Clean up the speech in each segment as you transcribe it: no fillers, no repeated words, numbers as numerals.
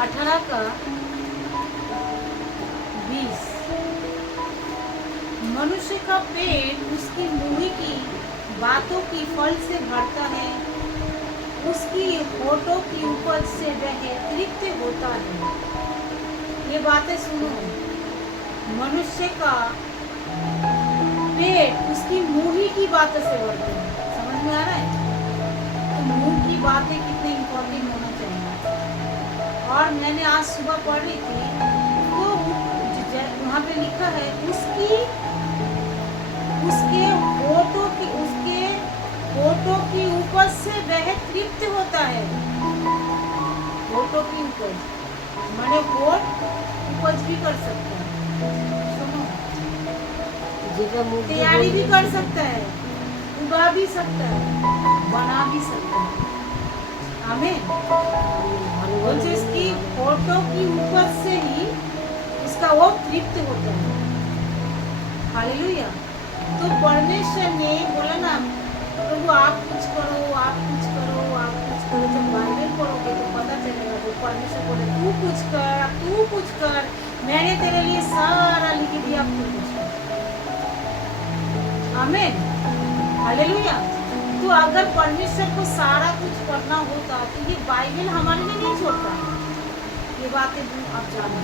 18 का 20। मनुष्य का पेट उसकी मुंह की बातों की फल से भरता है, उसकी होठों की उपज से वह तृप्त होता है। ये बातें सुनो, मनुष्य का पेट उसकी मुंह की बातों से भरता है। समझ में आ रहा है? तो मुंह की बातें कितने इम्पोर्टेंट होना चाहिए। और मैंने आज सुबह पढ़ रही थी तो वहाँ पे लिखा है उसके होठों की उपज से वह तृप्त होता है। होठों की उपज माने होठ उपज भी कर सकता है, सुनो, तैयारी भी कर सकता है, उगा भी सकता है, बना भी सकता है। आमीन। इसकी होठों की उपज से ही उसका वो तृप्त होता है। हालेलुया। तो परमेश्वर ने बोला ना, प्रभु आप कुछ करो, आप कुछ करो, आप कुछ करो। जब बाइबल पढ़ोगे तो पता चलेगा। वो परमेश्वर बोले तू कुछ कर, मैंने तेरे लिए सारा लिख दिया, अब तू कुछ कर। आमीन। हालेलुया। तो अगर परमेश्वर को सारा कुछ करना होता तो ये बाइबल हमारे लिए नहीं छोड़ता है। ये बातें आप जानो।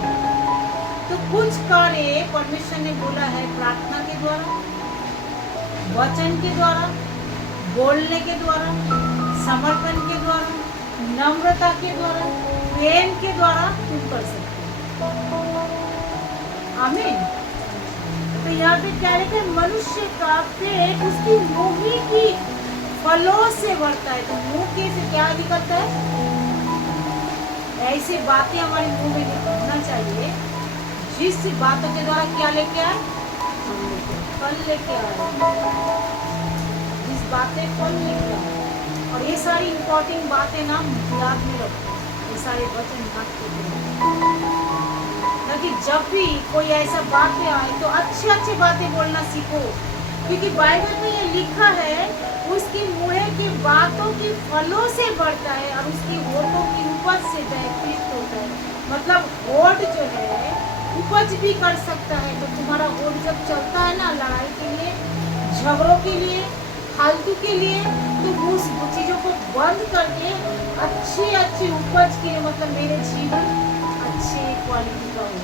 तो कुछ करे परमेश्वर ने बोला है प्रार्थना के द्वारा, वचन के द्वारा, बोलने के द्वारा, समर्पण के द्वारा, नम्रता के द्वारा, प्रेम के द्वारा तुम कर सकते हो। आमीन। तो यहाँ पे क्या लिखा है? मनुष्य का पेट उसकी मुंह की फलों से भरता है। तो मुंह के से क्या निकलता है? ऐसी बातें हमारे मुंह में निकलना चाहिए जिस बातों के द्वारा क्या लेके आए? फल लेके आए। जिस बातें फल लेके आए। और ये सारी इम्पोर्टेंट बातें ना याद में रखो। ये सारे वचन याद करते, ताकि जब भी कोई ऐसा बातें आए तो अच्छी बातें बोलना सीखो। क्योंकि बाइबल में ये लिखा है उसकी मुंह की बातों की फलों से बढ़ता है और उसकी होठों की उपज से तृप्त होता है। मतलब होठ जो है उपज भी कर सकता है। तो तुम्हारा होठ जब चलता है ना लड़ाई के लिए, झगड़ों के लिए, फालतू के लिए, तो उस चीज़ों को बंद करके अच्छी उपज के लिए, मतलब मेरे जीवन अच्छी क्वालिटी का हो,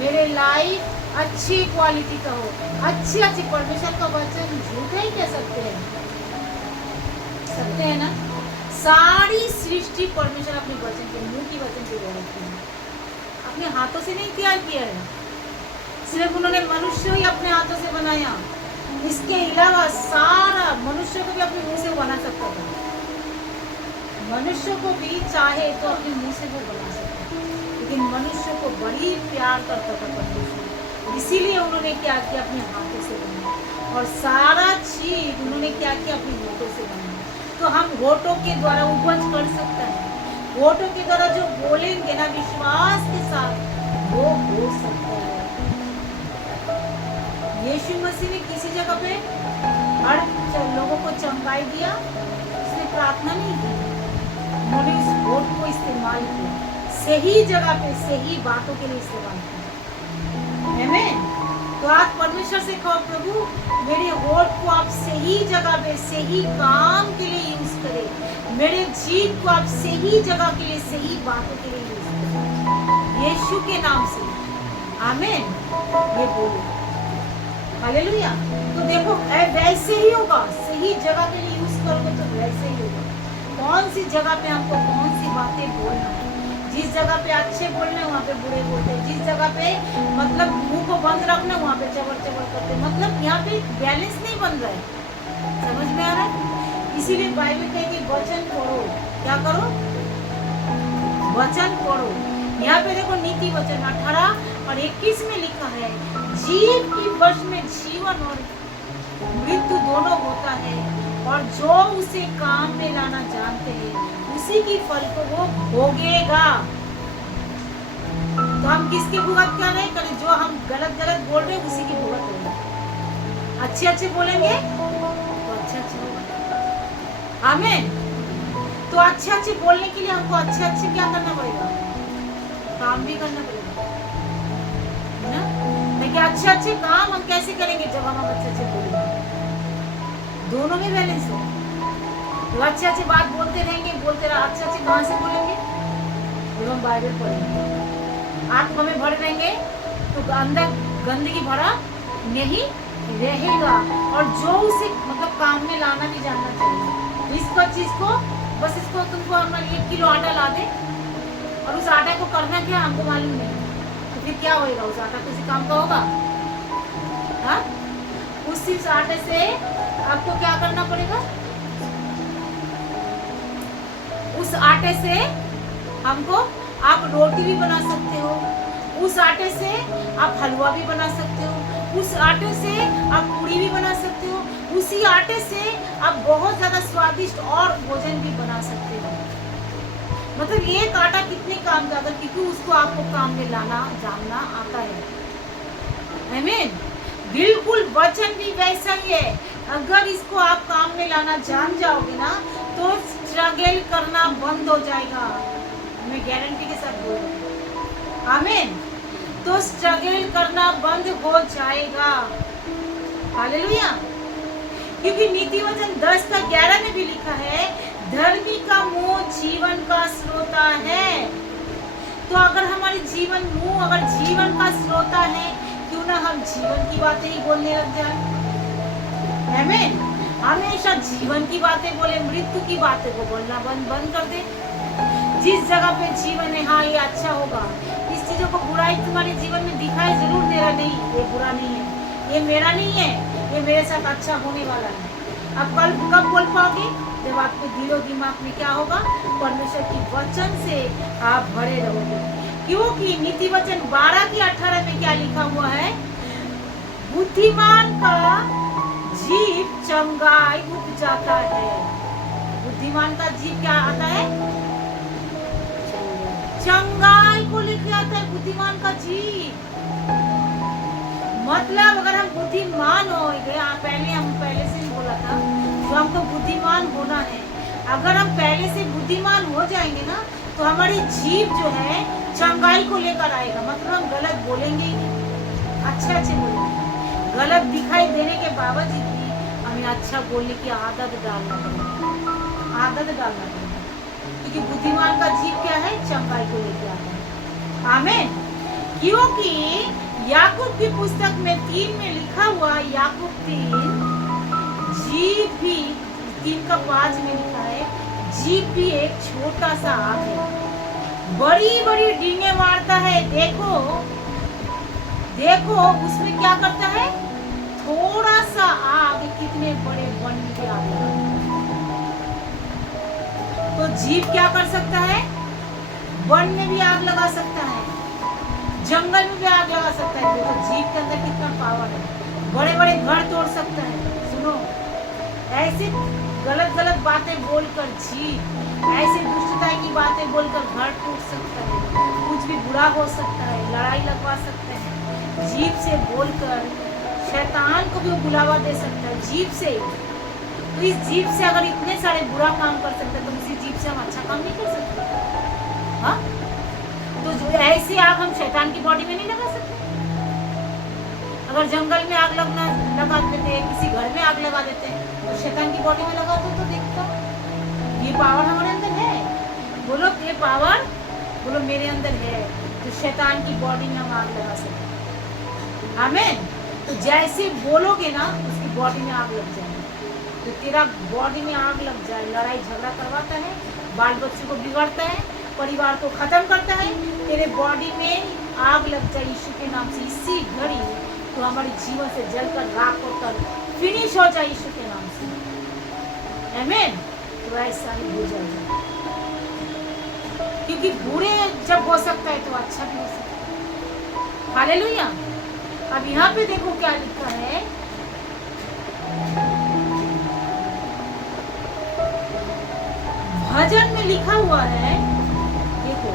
मेरे लाइफ अच्छी क्वालिटी का हो, अच्छी परमेश्वर का वचन झूठा ही कह सकते हैं ना। सारी सृष्टि परमेश्वर अपने वचन के मुंह की वचन से गढ़ी है। अपने हाथों से नहीं तैयार किया है, सिर्फ उन्होंने मनुष्य ही अपने हाथों से बनाया। इसके अलावा सारा मनुष्य को भी अपने मुंह से बना सकता था। मनुष्य को भी चाहे तो अपने मुंह से वो बना सकता था, लेकिन मनुष्य को बड़ी प्यार करता था परमेश्वर, इसीलिए उन्होंने क्या किया? अपने हाथों से बनाया। और सारा चीज उन्होंने क्या किया? अपने होठों से बनाया। तो हम होठों के द्वारा उपज कर सकते हैं। होठों के द्वारा जो बोलेंगे ना विश्वास के साथ, वो हो सकता है। यीशु मसीह ने किसी जगह पे हर लोगों को चंगाई दिया, उसने प्रार्थना नहीं की, उन्होंने उस होठ को इस्तेमाल किया, सही जगह पे सही बातों के लिए इस्तेमाल किया। आमीन। तो आज परमेश्वर से कहो, प्रभु मेरे होठ को आप सही जगह पे सही काम के लिए यूज करें। मेरे जीभ को आप सही जगह के लिए सही बातों के लिए यूज करें, यीशु के नाम से। आमीन। ये बोलो हालेलुया। तो देखो वैसे ही होगा, सही जगह के लिए यूज करोगे तो वैसे ही होगा। कौन सी जगह पे हमको कौन सी बातें बोलना है। जिस जगह पे अच्छे बोलने वहाँ पे बुरे बोलते हैं, जिस जगह पे मतलब मुंह को बंद रखना वहाँ पे चबर करते हैं। मतलब यहाँ पे बैलेंस नहीं बन रहा है। समझ में आ रहा है? इसीलिए बाइबल कहेगी वचन पढ़ो। क्या करो? वचन पढ़ो। यहाँ पे देखो नीति वचन 18 और 21 में लिखा है, जीव की वश में जीवन और मृत्यु दोनों होता है, और जो उसे काम में लाना जानते हैं उसी की फल को वो भोगेगा। तो हम किसके भुगत क्या नहीं करें? जो हम गलत बोल रहे हैं उसी की भुगत होगी। अच्छे बोलेंगे तो अच्छे होगा। आमीन। तो अच्छे बोलने के लिए हमको अच्छे क्या करना पड़ेगा? काम भी करना पड़ेगा ना। लेकिन अच्छे अच्छे काम हम कैसे करेंगे जब हम अच्छे अच्छे बोलेंगे? दोनों में बैलेंस है। तो अच्छे अच्छे बात बोलते रहेंगे, बोलते रहे, अच्छे अच्छे कहाँ से बोलेंगे? जब हम बाइबल पढ़ेंगे। आत्मा में भरे रहेंगे तो अंदर गंदगी भरा नहीं रहेगा। और जो उसे मतलब काम में लाना भी जानना चाहिए। इसको चीज को बस इसको तुमको हम 1 किलो आटा ला दे और उस आटे को करना क्या हमको मालूम नहीं, तो फिर क्या होएगा? उस आटा किसी काम का होगा? हाँ, उसी आटे से आपको क्या करना पड़ेगा? उस आटे से हमको आप रोटी भी बना सकते हो, उस आटे से आप हलवा भी बना सकते हो, उस आटे से आप पूरी भी बना सकते हो, उसी आटे से आप बहुत ज्यादा स्वादिष्ट और भोजन भी बना सकते हो। मतलब एक आटा कितने काम का, अगर क्योंकि उसको आपको काम में लाना जानना आता है। आमीन। बिल्कुल वचन भी वैसा ही है। अगर इसको आप काम में लाना जान जाओगे ना तो स्ट्रगल करना बंद हो जाएगा। मैं गारंटी के साथ बोल रही हूँ। आमीन। तो स्ट्रगल करना बंद हो जाएगा। हालेलुया। क्योंकि नीति वचन 10:11 में भी लिखा है, धर्मी का मुंह जीवन का स्रोता है। तो अगर हमारे जीवन मुंह अगर जीवन का स्रोता है, क्यों ना हम जीवन की बातें ही बोलने लग जाए। आमीन। हमेशा जीवन की बातें बोले, मृत्यु की बातें को बोलना बंद कर दे। जिस जगह पे जीवन है, हाँ ये अच्छा होगा, इस चीजों को बुराई तुम्हारे जीवन में दिखाई जरूर दे रहा, नहीं ये बुरा नहीं है, ये मेरा नहीं है, ये मेरे साथ अच्छा होने वाला है। अब कल कब बोल पाओगे? जब आपके दिलो दिमाग में क्या होगा? परमेश्वर की वचन से आप भरे रहोगे। क्योंकि नीति वचन 12:18 में क्या लिखा हुआ है? बुद्धिमान का जीव चंगाई उपजाता है। बुद्धिमान का जीव क्या आता है? चंगाई को लेके आता है बुद्धिमान का जीव। मतलब अगर हम बुद्धिमान हो गए, पहले से ही बोला था, तो हमको बुद्धिमान होना है। अगर हम पहले से बुद्धिमान हो जाएंगे ना तो हमारी जीव जो है चंगाई को लेकर आएगा। मतलब हम गलत बोलेंगे ही नहीं, अच्छे बोलेंगे। गलत दिखाई देने के बावजूद भी हमें अच्छा बोलने की आदत डालना पड़ेगा। क्योंकि बुद्धिमान का जीव क्या है? चंगाई को लेकर आता है। आमीन। क्योंकि याकूब की पुस्तक में 3 में लिखा हुआ, याकूब 3 जीव भी 3:5 में लिखा है, जीव भी एक छोटा सा आग है, बड़ी बड़ी डींगे मारता है। देखो उसमें क्या करता है? थोड़ा सा आग कितने बड़े वन में भी आग लगाता है। तो जीव क्या कर सकता है? वन में भी आग लगा सकता है, जंगल में भी आग लगा सकता है। देखो जीव के अंदर कितना पावर है। बड़े बड़े घर तोड़ सकता है। सुनो, ऐसे गलत बातें बोलकर जीव ऐसे दुष्टता की बातें बोलकर घर टूट सकता है, कुछ भी बुरा हो सकता है, लड़ाई लगवा सकता है। जीव से बोलकर शैतान को भी बुलावा दे सकता है, जीव से। तो इस जीव से अगर इतने सारे बुरा काम कर सकते हैं तो इसी जीव से हम अच्छा काम नहीं कर सकते। हाँ, तो ऐसे आग हम शैतान की बॉडी में नहीं लगा सकते। अगर जंगल में आग लगा देते, किसी घर में आग लगा देते तो शैतान की बॉडी में लगा दो तो देखता ये पावर हमारे अंदर है। बोलो ये पावर, बोलो मेरे अंदर है, तो शैतान की बॉडी में हम आग लगा सकते। आमीन। तो जैसे बोलोगे ना उसकी बॉडी में आग लग जाएगी। तो तेरा बॉडी में आग लग जाए, लड़ाई झगड़ा करवाता है, बाल बच्चों को बिगाड़ता है, परिवार को खत्म करता है, तेरे बॉडी में आग लग जाए यीशु के नाम से इसी घड़ी, तो हमारे जीवन से जलकर राख होकर फिनिश हो जाए यीशु के नाम से। आमीन। तो ऐसा ही हो जाएगा। क्योंकि बुरे जब हो सकता है तो अच्छा भी हो सकता है। हालेलुया। अब यहाँ पे देखो क्या लिखा है, भजन में लिखा हुआ है, देखो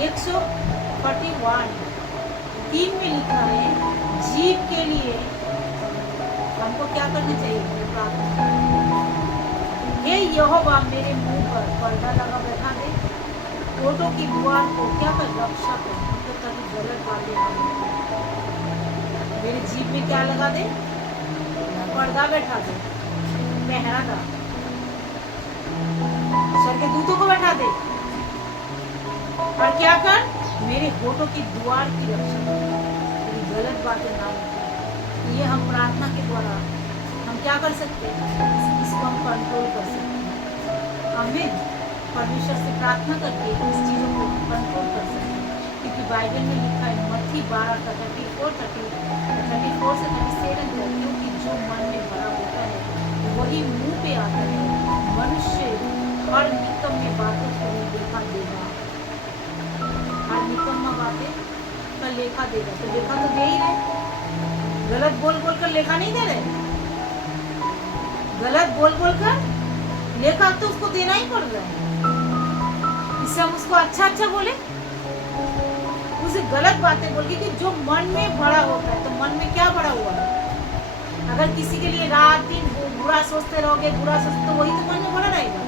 141:3 में लिखा है, जीव के लिए हमको क्या करना चाहिए? प्रार्थना। हे यहोवा मेरे मुंह पर पर्दा लगा बैठा दे, होठों की द्वार को क्या कर रक्षा कर, मतलब ताकि गलत बातें ना बोले। मेरे जीभ में क्या लगा दे, पर्दा बैठा दे, पहरा डाल, सर के दूतों को बैठा दे, और क्या कर, मेरे होठों की द्वार की रक्षा कर, मेरी गलत बातें ना बोले। ये हम प्रार्थना के द्वारा हम क्या कर सकते हैं, इसको हम कंट्रोल कर सकते हैं। आमीन। परमेश्वर से प्रार्थना करके इस चीज़ों को कंट्रोल कर सकते हैं, क्योंकि बाइबल में लिखा है मत्ती 12:34 से 37 तक, क्योंकि जो मन में भरा होता है वही मुंह पे आता है। मनुष्य हर निकम्मे बातों को लेखा देगा, हर निकम्मा बातें का लेखा देगा। तो लेखा तो दे ही रहे, गलत बोल बोल कर लेखा नहीं दे रहे, गलत बोल बोल कर लेखा तो उसको देना ही पड़ रहा है। इससे हम उसको अच्छा अच्छा बोले, उसे गलत बातें बोल, क्योंकि जो मन में भरा होता है, तो मन में क्या भरा हुआ है। अगर किसी के लिए रात दिन बुरा सोचते रहोगे, बुरा सोचते, तो वही तो मन में भरा रहेगा।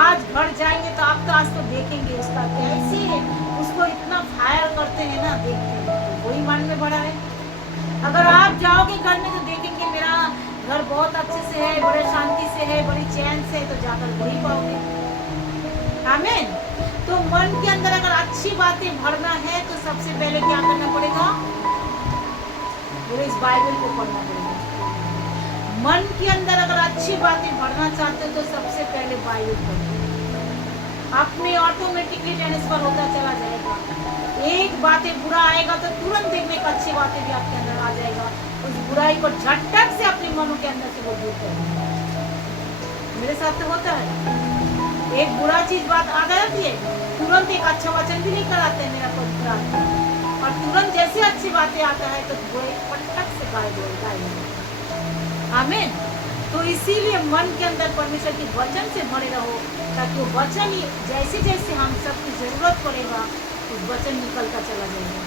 आज घर जाएंगे तो आप तो आज तो देखेंगे उसका कैसे उसको इतना फायर करते हैं ना, देखते हैं, तो वही मन में भरा है। अगर आप जाओगे घर में तो देखेंगे मेरा घर बहुत अच्छे से है, बड़े शांति से है, बड़ी चैन से है, तो जाकर वही पाओगे। आमीन। तो मन के अंदर अगर अच्छी बातें भरना है तो सबसे पहले क्या करना पड़ेगा, इस बाइबल को पढ़ना पड़ेगा। मन के अंदर अगर अच्छी बातें भरना चाहते हो तो सबसे पहले बाइबल पढ़ो, अपने ऑटोमेटिकली ट्रांसफर होता चला जाएगा। एक बातें बुरा आएगा तो तुरंत देखने का अच्छी बातें भी आपके अंदर आ जाएगा, उस बुराई को झटक से अपने मनों के अंदर से वो दूर करेगा। मेरे साथ तो होता है, एक बुरा चीज बात आ जाती है, तुरंत एक अच्छा वचन भी नहीं कराते मेरा पवित्र आत्मा, और तुरंत जैसे अच्छी बातें आता है तो वो एक पटक से गायब हो जाएगा। आमीन। तो इसीलिए मन के अंदर परमेश्वर के वचन से भरे रहो, ताकि वो वचन ही जैसे जैसे हम सबकी जरूरत पड़ेगा उस वचन निकलता चला जाएगा।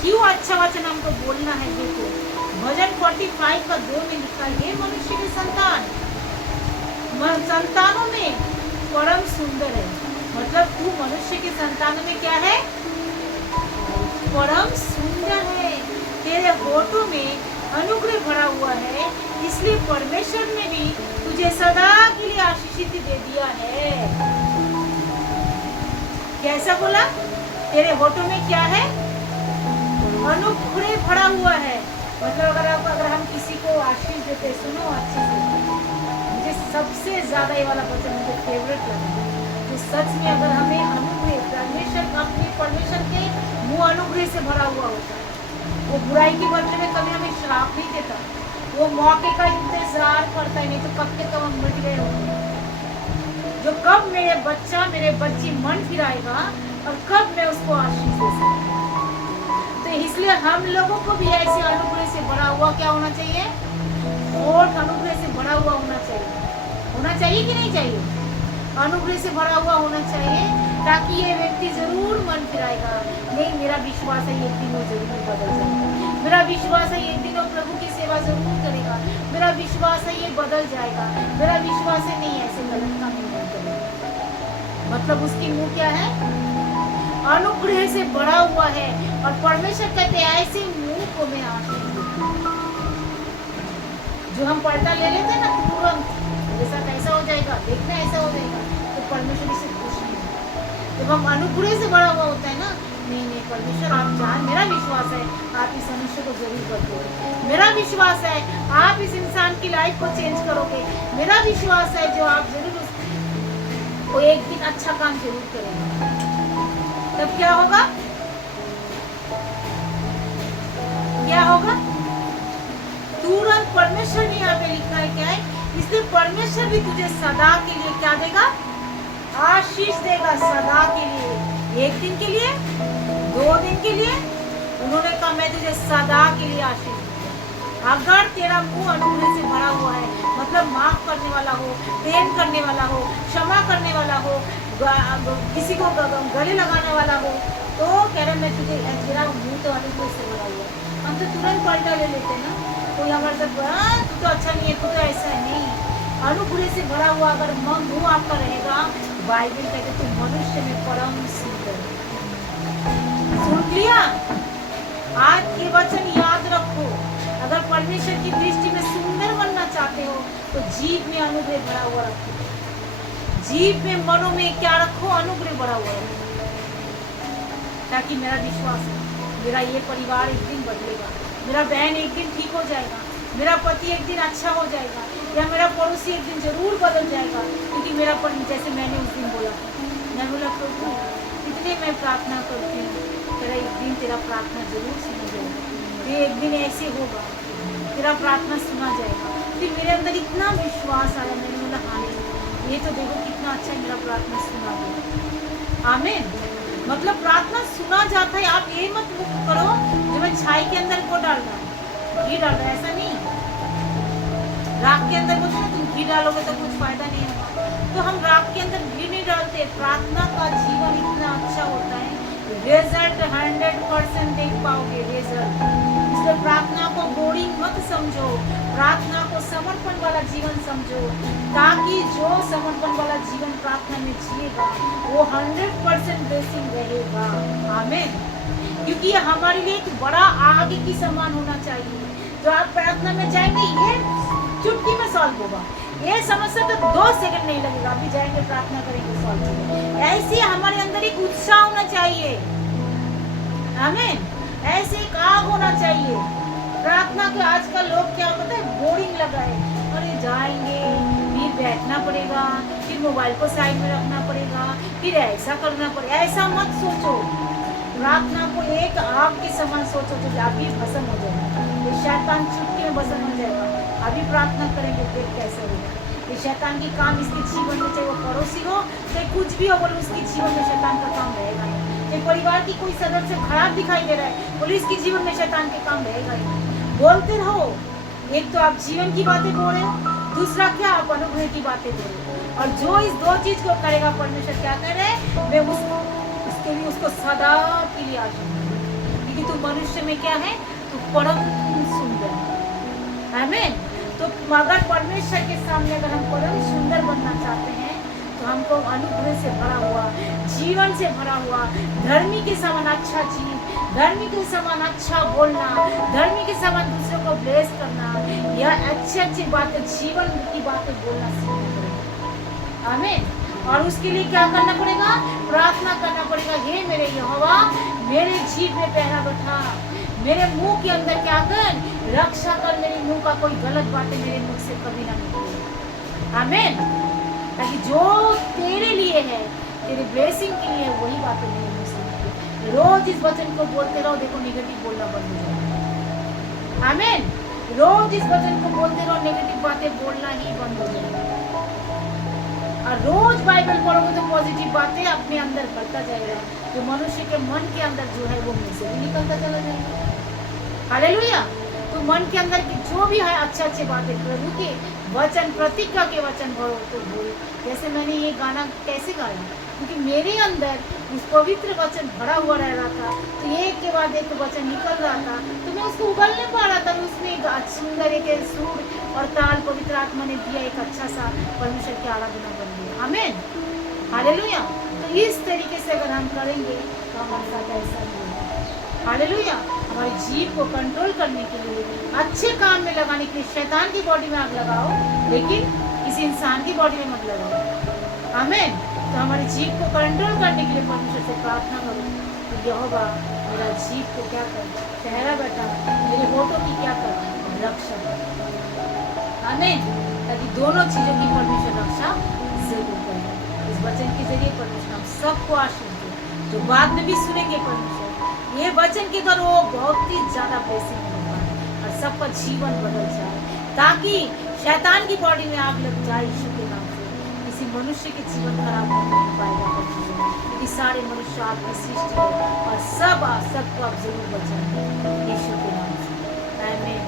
क्यों अच्छा वचन हमको बोलना है। देखो भजन 45 का 2 में लिखा है, ये मनुष्य के संतान संतानों में परम सुंदर है। मतलब तू मनुष्य के संतानों में क्या है, परम सुंदर है। तेरे होठों में अनुग्रह भरा हुआ है, इसलिए परमेश्वर ने भी तुझे सदा के लिए आशीषित दे दिया है। कैसा बोला, तेरे होठों में क्या है, अनुग्रह भरा हुआ है। मतलब अगर हम किसी को आशीष देते, सुनो अच्छे से, मुझे सबसे ज्यादा ये वाला वचन मुझे फेवरेट लगा। तो सच में अगर हमें अनुग्रह, परमेश्वर के मुंह अनुग्रह से भरा हुआ होता है, वो बुराई के बदले में कभी हमें श्राप नहीं देता, वो मौके का इंतजार करता है, नहीं तो कब के कब हम मिट गए होंगे। जो कब मेरे बच्चा मेरे बच्ची मन फिराएगा और कब मैं उसको आशीष दे सकती। तो इसलिए हम लोगों को भी ऐसे अनुग्रह से भरा हुआ क्या होना चाहिए, होठ अनुग्रह से भरा हुआ होना चाहिए कि नहीं चाहिए, अनुग्रह से भरा हुआ होना चाहिए, ताकि ये व्यक्ति जरूर मन फिराएगा। नहीं, मेरा विश्वास है एक दिन वो जरूर बदल जाएगा, मेरा विश्वास है एक दिन वो प्रभु की सेवा जरूर करेगा, मेरा विश्वास है ये बदल जाएगा, मेरा विश्वास है नहीं ऐसे गलत काम नहीं करेगा। मतलब उसकी मुंह क्या है, अनुग्रह से भरा हुआ है। और परमेश्वर कहते हैं ऐसे मुंह को मैं आशीष दूंगा। जो हम पर्दा ले लेते हैं ना तुरंत, मेरे साथ ऐसा हो जाएगा, देखना ऐसा हो जाएगा, तो परमेश्वर इसे खुश नहीं है। जब हम अनुग्रह से भरा हुआ होता है ना, नहीं परमेश्वर आप जान, मेरा विश्वास है आप इस मनुष्य को जरूर बदलोगे, मेरा विश्वास है आप इस इंसान की लाइफ को चेंज करोगे, मेरा विश्वास है जो आप जरूर वो एक दिन अच्छा काम जरूर करेगा। तब क्या होगा, तुरंत परमेश्वर ने यहाँ पे लिखा है क्या है, इसलिए परमेश्वर भी तुझे सदा के लिए क्या देगा, आशीष देगा। सदा के लिए, एक दिन के लिए, 2 दिन के लिए, उन्होंने कहा मैं तुझे सदा के लिए आशीष दूंगा। अगर तेरा मुंह अनुग्रह से भरा हुआ है, मतलब माफ करने वाला हो, प्रेम करने वाला हो, क्षमा करने वाला हो, किसी को गले लगाने वाला हो, तो कह रहा मैं तुझे, तेरा मुंह तो अनुग्रह से भरा हुआ है। हम तो तुरंत पलटा ले लेते ना, कोई हमारे साथ तू तो अच्छा नहीं है, तू तो ऐसा है, नहीं, अनुग्रह से भरा हुआ अगर मुंह आपका रहेगा, बाइबल कहते तू मनुष्य में परम सुंदर है। सुन लिया? आज के वचन याद रखो। अगर परमेश्वर की दृष्टि में सुंदर बनना चाहते हो तो जीव में अनुग्रह भरा हुआ रखो। जीव में, मनों में क्या रखो? अनुग्रह भरा हुआ रखो। ताकि मेरा विश्वास है, मेरा ये परिवार एक दिन बदलेगा, मेरा बहन एक दिन ठीक हो जाएगा, मेरा पति एक दिन अच्छा हो जाएगा, या मेरा पड़ोसी एक दिन जरूर बदल जाएगा। क्योंकि मेरा जैसे मैंने उस दिन बोला, मैं बोला प्रभु इतने मैं प्रार्थना करती हूँ, तेरा एक दिन तेरा प्रार्थना जरूर सुना जाएगा, ये एक दिन ऐसे होगा, तेरा प्रार्थना सुना जाएगा। फिर मेरे अंदर इतना विश्वास आया, मैंने बोला हाँ ये तो देखो कितना अच्छा मेरा प्रार्थना सुना गया। आमीन। मतलब प्रार्थना सुना जाता है। आप ये मत करो जो मैं छाई के अंदर को डाल रहा हूँ, घी डाल रहा है, ऐसा नहीं। राख के अंदर बोलते ना तुम घी डालोगे तो कुछ फायदा नहीं होगा, तो हम राख के अंदर घी नहीं डालते। प्रार्थना का जीवन इतना अच्छा होता है, रिजल्ट 100% देख पाओगे रिजल्ट। इसलिए प्रार्थना को बोरिंग मत समझो, प्रार्थना को समर्पण वाला जीवन समझो, ताकि जो समर्पण वाला जीवन प्रार्थना में जिएगा वो 100% ब्लेसिंग रहेगा। आमीन। क्योंकि ये हमारे लिए एक बड़ा आगे की समान होना चाहिए। जो आप प्रार्थना में जाएंगे ये चुटकी में सॉल्व होगा, ये समस्या तो 2 सेकंड नहीं लगेगा, अभी जाएंगे प्रार्थना करेंगे सॉल्व होगा। ऐसे हमारे अंदर एक उत्साह होना चाहिए। आमीन। ऐसे एक आग होना चाहिए। प्रार्थना के आजकल लोग क्या पता है, बोरिंग लगा है, अरे जाएंगे फिर बैठना पड़ेगा, फिर मोबाइल को साइड में रखना पड़ेगा, फिर ऐसा करना पड़ेगा। ऐसा मत सोचो, प्रार्थना को एक आग के समान सोचो जो अभी भस्म हो जाएगा, ये शैतान चुटकी में भस्म हो जाएगा। अभी प्रार्थना करेंगे फिर कैसे होगा। ये शैतान की काम इसके जीवन में, चाहे वो पड़ोसी हो चाहे कुछ भी हो, बोले उसके जीवन में शैतान का काम रहेगा नहीं। चाहे परिवार की कोई सदस्य खराब दिखाई दे रहा है, बोले इसके जीवन में शैतान के काम रहेगा ही। बोलते रहो। एक तो आप जीवन की बातें बोल रहे हो, दूसरा क्या आप अनुग्रह की बातें बोल रहे हो। और जो इस 2 चीज को करेगा परमेश्वर क्या कर रहे हैं, मैं उसके लिए उसको सदा के लिए आशीर्वाद दूं। क्योंकि तू मनुष्य में क्या है, तू परम सुंदर है। आमीन। तो अगर परमेश्वर के सामने अगर हम परम सुंदर बनना चाहते हैं तो हमको अनुग्रह से भरा हुआ, जीवन से भरा हुआ, धर्मी के समान अच्छा जीव, धर्मी के समान अच्छा बोलना, धर्मी के समान दूसरों को ब्लेस करना, या अच्छी बातें, जीवन की बातें बोलना सीखना पड़ेगा। आमीन। और उसके लिए क्या करना पड़ेगा, प्रार्थना करना पड़ेगा। हे मेरे यहोवा, मेरे जीभ में पहरा बैठा, मेरे मुंह के अंदर क्या कर, रक्षा कर, मेरे मुंह का कोई गलत बातें मेरे मुख से कभी ना निकले। आमीन। ताकि जो तेरे लिए है, तेरे ब्लेसिंग के लिए है, वही बातें मेरे मुंह से निकले। रोज इस वचन को बोलते रहो, देखो नेगेटिव बोलना बंद हो जाएगा। आमीन। रोज इस वचन को बोलते रहो, नेगेटिव बातें बोलना ही बंद हो जाएगा। और रोज बाइबल पढ़ोगे तो पॉजिटिव बातें अपने अंदर बढ़ता जाएगा। जो मनुष्य के मन के अंदर जो है वो मुंह से भी निकलता चला जाएगा। हालेलुया। तो मन के अंदर की जो भी है अच्छे बातें, प्रभु के वचन, प्रतिज्ञा के वचन भरो तो बोल। जैसे मैंने ये गाना कैसे गाया, क्योंकि मेरे अंदर उस पवित्र वचन भरा हुआ रह रहा था, तो एक के बाद एक वचन निकल रहा था, तो मैं उसको उगल नहीं पा रहा था। उसमें एक सुंदर एक सुर और ताल पवित्र आत्मा ने दिया, एक अच्छा सा परमेश्वर की आराधना बन गया। आमीन। हालेलुया। तो इस तरीके से अगर हम करेंगे तो हमारे साथ ऐसा नहीं होगा। हालेलुया। हमारी जीभ को कंट्रोल करने के लिए, अच्छे काम में लगाने के लिए शैतान की बॉडी में आग लगाओ, लेकिन किसी इंसान की बॉडी में मत लगाओ। आमीन। तो हमारी जीभ को कंट्रोल करने के लिए परमेश्वर से प्रार्थना करो तो यहोवा मेरा जीभ को क्या कर, ठहरा बैठा, मेरे होठों की क्या कर, रक्षा कर। आमीन। ताकि दोनों चीजों की परमेश्वर रक्षा जरूर करे। इस वचन के जरिए परमेश्वर हम सबको आशीष दे, जो बाद में भी सुनेंगे परमेश्वर ये वचन के द्वारा वो बहुत ही ज्यादा ब्लेसिंग होगा और सबका जीवन बदल जाए, ताकि शैतान की बॉडी में आग लग जाए यीशु के नाम से। किसी मनुष्य के जीवन खराब नहीं पाएगा परमेश्वर, क्योंकि सारे मनुष्य आपकी सृष्टि है और सबको आप जरूर बचाएंगे यीशु के नाम से। आमीन।